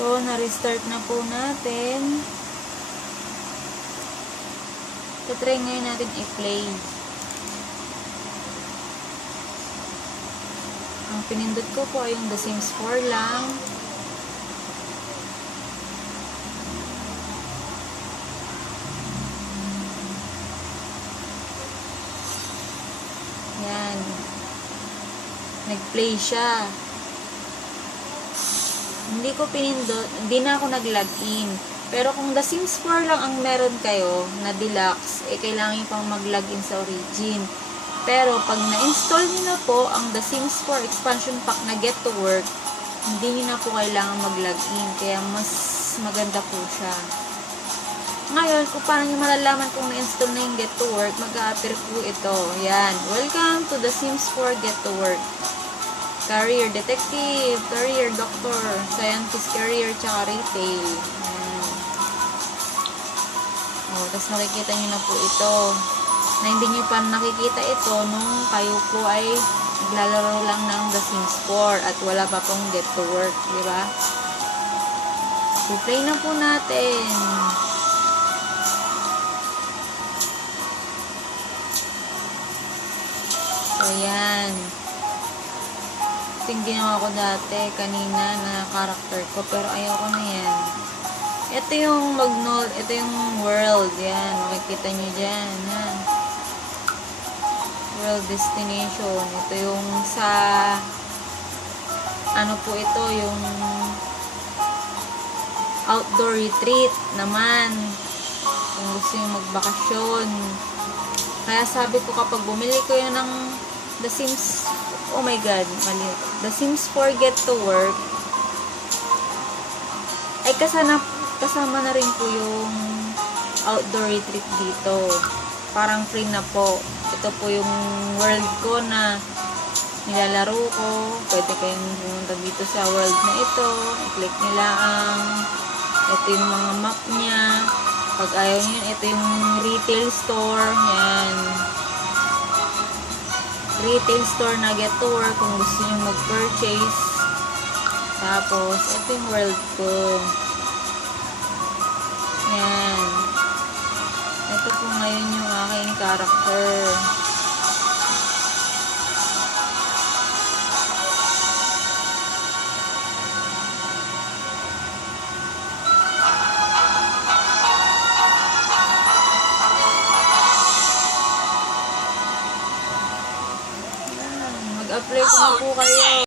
So, na-restart na po natin. Try ngayon natin i-play. Ang pinindot ko po ay yung The Sims 4 lang. Yan. Nag-play siya. Hindi ko pinindot, hindi na ako nag-login. Pero kung The Sims 4 lang ang meron kayo na deluxe, kailangan nyo pang mag-login sa origin. Pero pag na-install nyo na po ang The Sims 4 expansion pack na Get to Work, hindi nyo na po kailangan mag-login. Kaya mas maganda po siya. Ngayon, kung paano nyo malalaman kung na-install na yung Get to Work, mag-a-appear po ito. Yan. Welcome to The Sims 4 Get to Work. Career Detective, Career Doctor, Scientist Career, tsaka Retail. Yan. O, tapos nakikita nyo na po ito. Na hindi nyo pa nakikita ito nung kayo po ay naglalaro lang ng The Sims 4 at wala pa pong Get to Work. Diba? I-play na po natin. So, yan. Ito yung ginawa ko dati kanina na character ko. Pero ayoko na yan. Ito yung mag-node. Ito yung world. Yan. Makikita nyo dyan. Yan. World destination. Ito yung sa ano po ito. Yung outdoor retreat naman. Kung gusto nyo magbakasyon. Kaya sabi ko kapag bumili ko yun ng The Sims, oh my god, mali. The Sims 4 Get to Work, ay kasama na rin po yung outdoor retreat dito. Parang free na po. Ito po yung world ko na nilalaro ko. Pwede kayong pumunta dito sa world na ito. I-click nila ang ito yung mga map niya. Pag ayaw nyo, ito yung retail store. Yan. Retail store na Get to Work kung gusto nyo mag-purchase. Tapos, ito yung world ko. Yan. Ito po ngayon yung aking character. Mag-apply ko na po kayo.